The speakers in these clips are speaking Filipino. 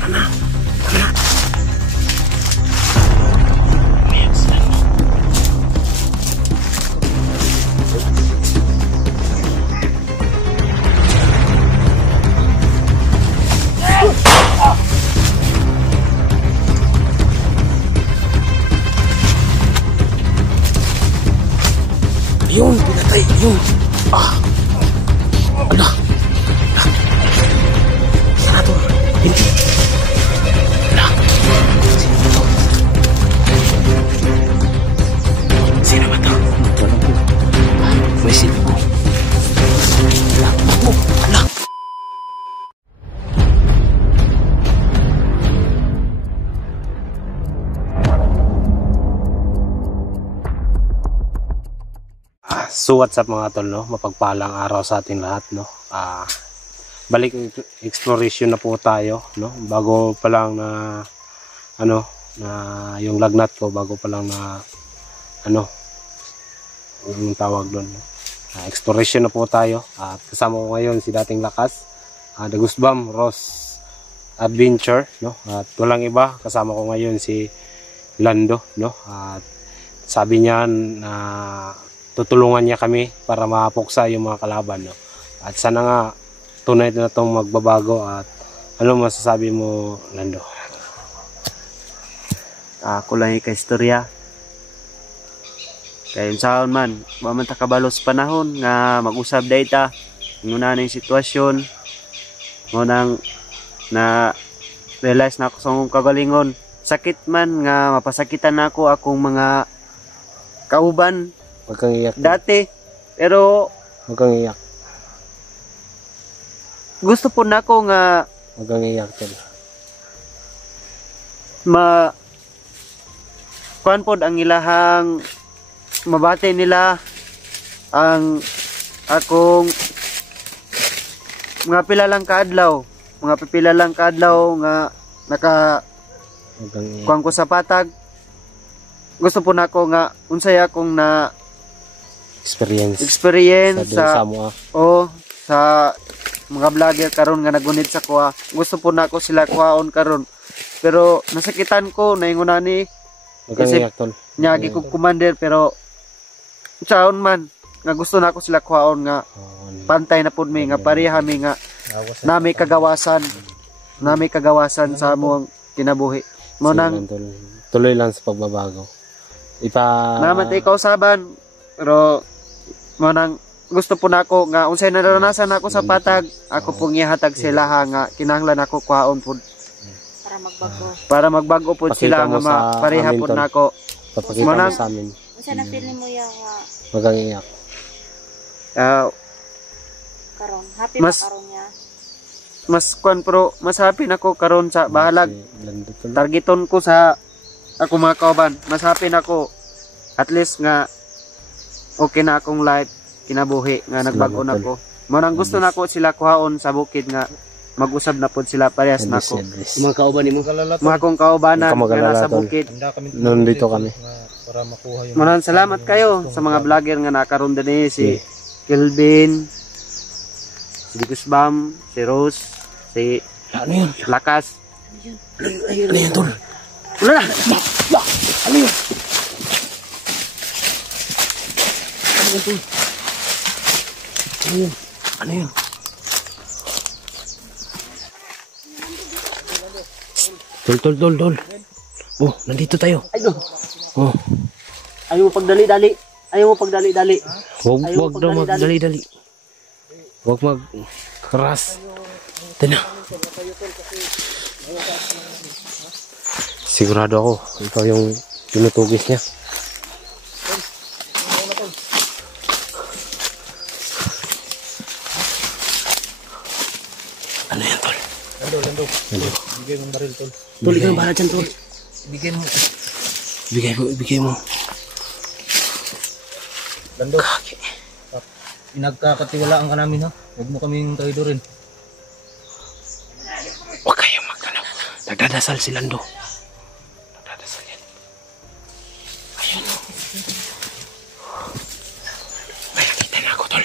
Tara na. Ayun, pinatay. Ayun. Ah. Ala. Yan na to. Hindi. Ala. Sino ba to? May sino ba? Ala. Ako. Ala. So what's up mga tol, no? Mapagpalang araw sa ating lahat, no? Balik exploration na po tayo, no? Bago pa lang na ano, na yung lagnat ko, bago pa lang na ano, yung tawag doon, no? Exploration na po tayo. At kasama ko ngayon si dating lakas, The Goosebumps Rose Adventure, no? At walang iba, kasama ko ngayon si Lando, no? At sabi niya na tutulungan niya kami para mapuksa yung mga kalaban, no? At sana nga tunay na itong magbabago. At ano masasabi mo, Lando? Ako lang yung kaistorya. Kaya saan man, mamanta kabalos panahon nga mag-usab data. Nguna na yung sitwasyon. Ngunang na realize na ako sa akong kagalingon. Sakit man nga mapasakitan na ako akong mga kauban. Huwag kang iyak. Dati, pero Huwag kang iyak. gusto po na ako nga Huwag kang iyak, tol. kuan pod ang ilahang mabati nila ang akong mga pilalang kaadlaw. Mga pipilalang kaadlaw nga naka Huwag kang iyak. kuan ko sa patag. Gusto po na ako nga unsay akong na experience sa mo, sa mga vlogger karon nga nagunit sa kuha. Gusto po na ako sila kuhaon karon. Pero nasakitan ko nainguna ni Huwag kang iyak, tol. nyagi kog commander, pero saon man nga gusto na ako sila kuhaon nga pantay na pud mi nga pareha mi nga nami kagawasan sa among kinabuhi. Mo nang tuloy lang sa pagbabago. naman ikaw saban, pero mo nang gusto po nako nga unsay naranasan ako sa patag, ako pong ihatag sila nga kinahanglan ako kuhaon pud para magbago pud sila nga pareha pud nako. Papakita mo sa amin. Unsa na feeling mo ya nga Huwag kang iyak. karon? Happy Mas- ba karon niya? Mas kuan pro, mas happy nako karon sa bahalag. Lando, tol. Targeton ko sa ako mga kauban. Mas happy nako at least nga okay na akong life kinabuhi nga nagbago na ko. Manang gusto na ko sila kuhaon sa bukid nga mag-usab na pod sila parehas nako. Mga kauban mo. Mga kong kaubanan Huwag ka nga nasa mag-alala, tol. bukid. Nandito kami. Para makuha yung Manang salamat kayo sa mga vlogger nga nakaroon din si Kelvin, si Goosebumps, si Rose, si Ano yun? Lakas. Ano yun, tol? Wala na. Ano yun? Ano yun? Tol. Oh, nandito tayo. Ayun. Oh, Ayaw mo pagdali-dali. wag daw magdali-dali. Wag mag-keras. Tena. Sigurado ako, ikaw yung tinutugis niya. Ano yan, tol? Lando. Bigay mong baril, tol. Tol, ikaw yung bahala dyan, tol. Bigay mo. Bigay mo. Lando. Pinagkakatiwalaan ka namin, ha? Huwag mo kaming traidorin. Huwag kayong magdalaw. Nagdadasal si Lando. Nagdadasal yan. Ayun. May nakita na ako, tol.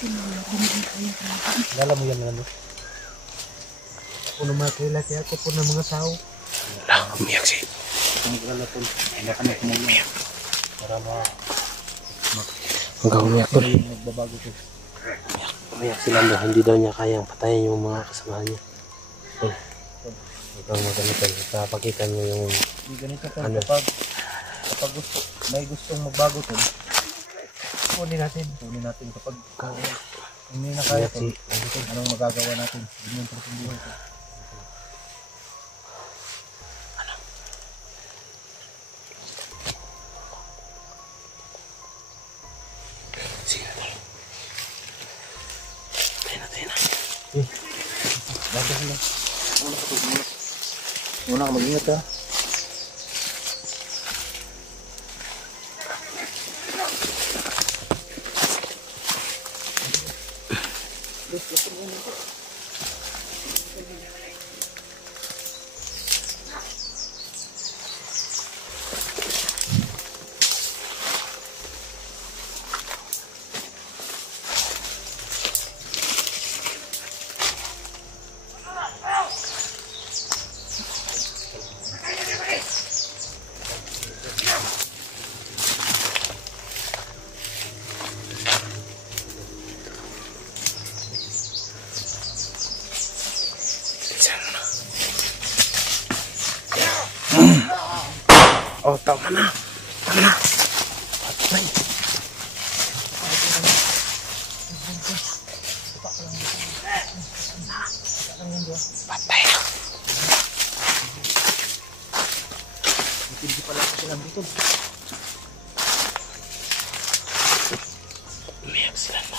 Lala mo yan, Lando. Ako na mga kailaki ako po ng mga tao. Lah, umiyak si. Ang lala tol. Hindi kami kumumiyak. Para Huwag kang umiyak tol. magbabago ko. Umiyak si Lando. Hindi daw niya kayang patayin yung mga kasamahan niya. Tol. Huwag kang magano tol. Papakita niyo yung Hindi ganito tol. Ano? Kapag may gustong magbago tol. Kunin natin kapag hindi na kaya tol. Anong magagawa natin? Ganyan tol sa buhay tol. sige tol. Tayo na. Dahan lang. Muna ka mag-ingat ha. Oh, tama na. Patay. Patay na. Hindi pala ako silang dito. Umiyak sila na.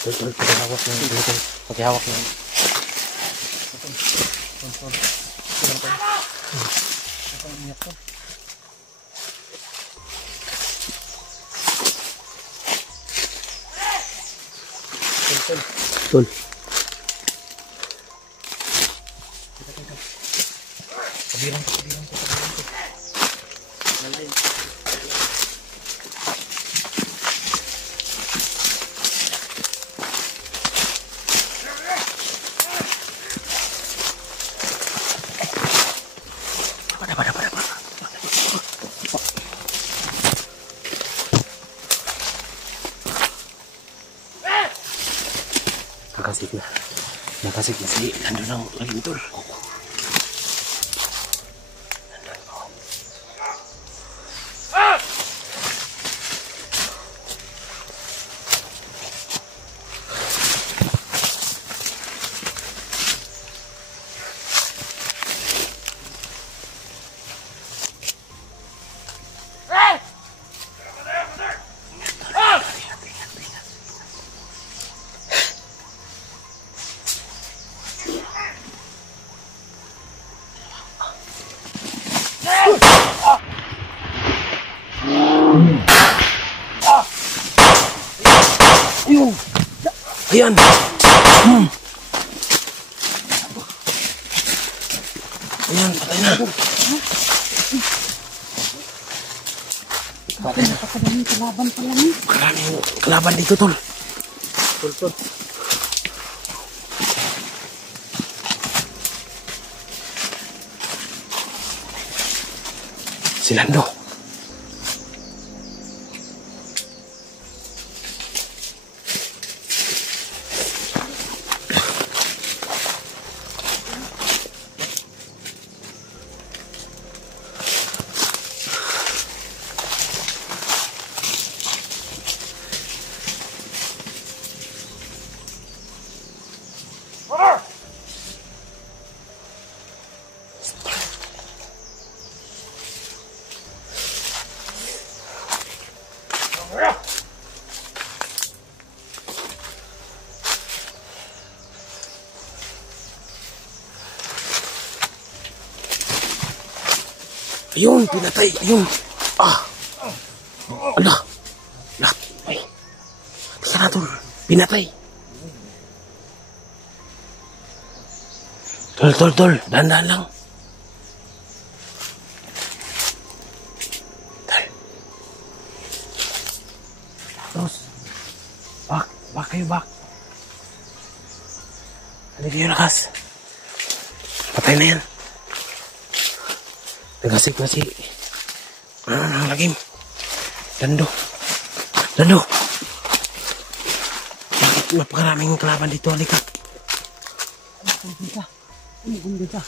Tol, pakihawak ng dito. Pakihawak ng Tol. kabilang ko. Nakasik na si Lando ng laging tol. Ayun! Ayan! Ayan, patay na! Napakadaming kalaban pala niya. Maraming kalaban dito, tol. Tol. Si Lando. Ayun, pinatay. Ayun. Ah. Ala. Lahat. Ay. Tika na, tol. Pinatay. Tol. Dahan-dahan lang. Tol. tayo back. Halika yung lakas. Patay na yan. Nagasik na si... ang lagim. Dando. Dando. Bakit napakaraming kalaban dito? Halika. Dito.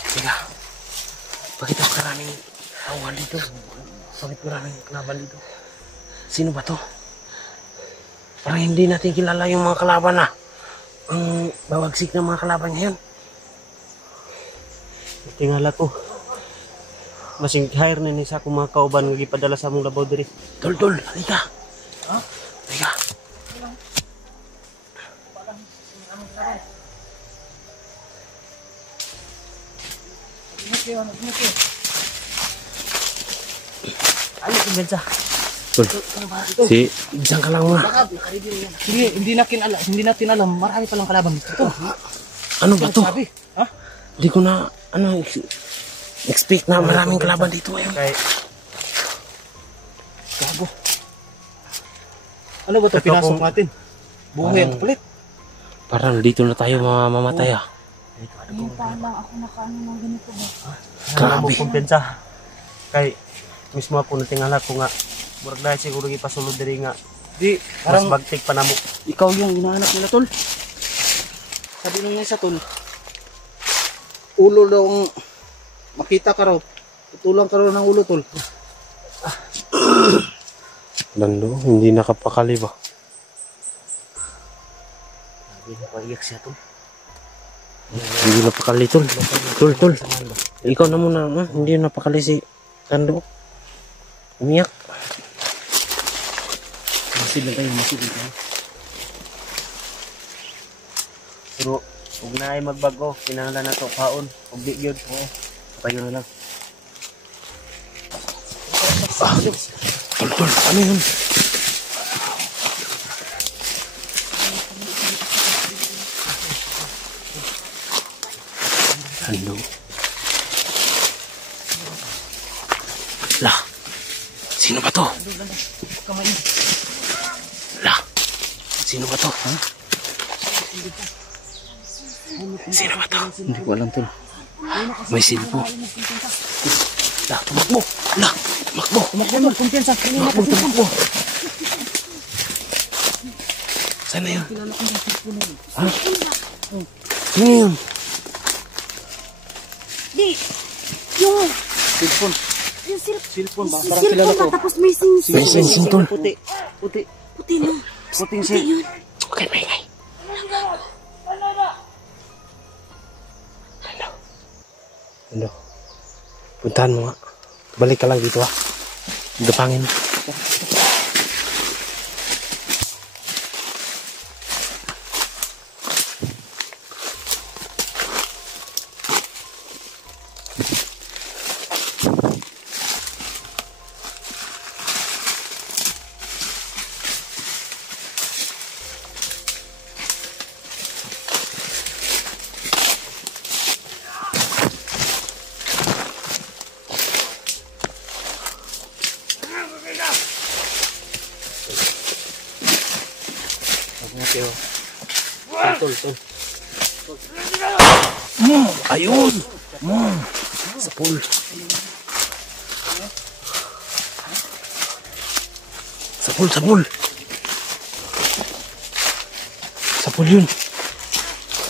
Halika. Bakit napakaraming awan dito? Bakit maraming kalaban dito? Sino ba to? Parang hindi natin kilala yung mga kalaban na. Ang bawagsik ng mga kalaban ngayon. Tingala ko. Masing hire na ni sa akong mga kauban nga gipadala sa among labaw diri. Tol, halika. Ha? Halika. Ano kumbensa? Tol. Si, isang ka lang muna. Hindi natin alam. Marami palang kalaban dito. Ano ba to? Sabi, ha? Hindi ko na, expect na maraming kalaban dito ngayon. Kay Gago. Ano ba ito Ito pinasok kung- natin? Buhay ang kapalit. Parang dito na tayo mamamatay ah. Ngayon pa lang ako nakaano ng ganito ba? Grabe. mo kumpensa. Kay mismo ako natingala ko nga murag dahil siguro gipasulod diri nga Di, mas parang bagtik pa namo. ikaw yung hinahanap nila, tol. Sabi nung isa, tol. Ulo daw ang makita ka raw. Tutulang ka raw ng ulo, tol. Dando, hindi nakapakali ba? Hindi na paiyak siya to. Hindi napakali, tol. Tol. Ikaw na muna, hindi napakali si Dando. Umiyak. Masid lang tayo, masid lang tayo. Pero huwag na ay magbago, kinahanglan na to kaon. Huwag di yun. Tayo na lang. Tol, ano yun? Hello. Lah. Sino ba to? Lah. Sino ba to? Ha? Sino ba to? Hindi ko alam, tol. May silpo. Lah, tumakbo. Lah, tumakbo. Tol, kumpiyansa. Tumakbo. Sana yun? Ha? Sino yun? Di, yung Cellphone. cellphone ba? si Parang kilala cellphone ko. na tapos may sing-sing. May sing-sing, tol. Puti. Puti na. Puting Puti sing. yun. Okay, maingay. Ano? Puntahan mo nga. Balik ka lang dito ha. Gapangin. Ayun! Sa pool. Sa pool, sa pool. Sa pool yun.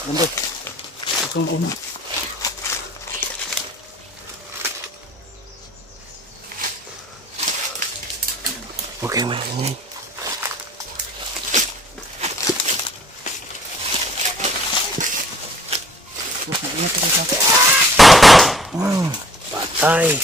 Ganda. Itong uno. Huwag kayong maningay. Patay.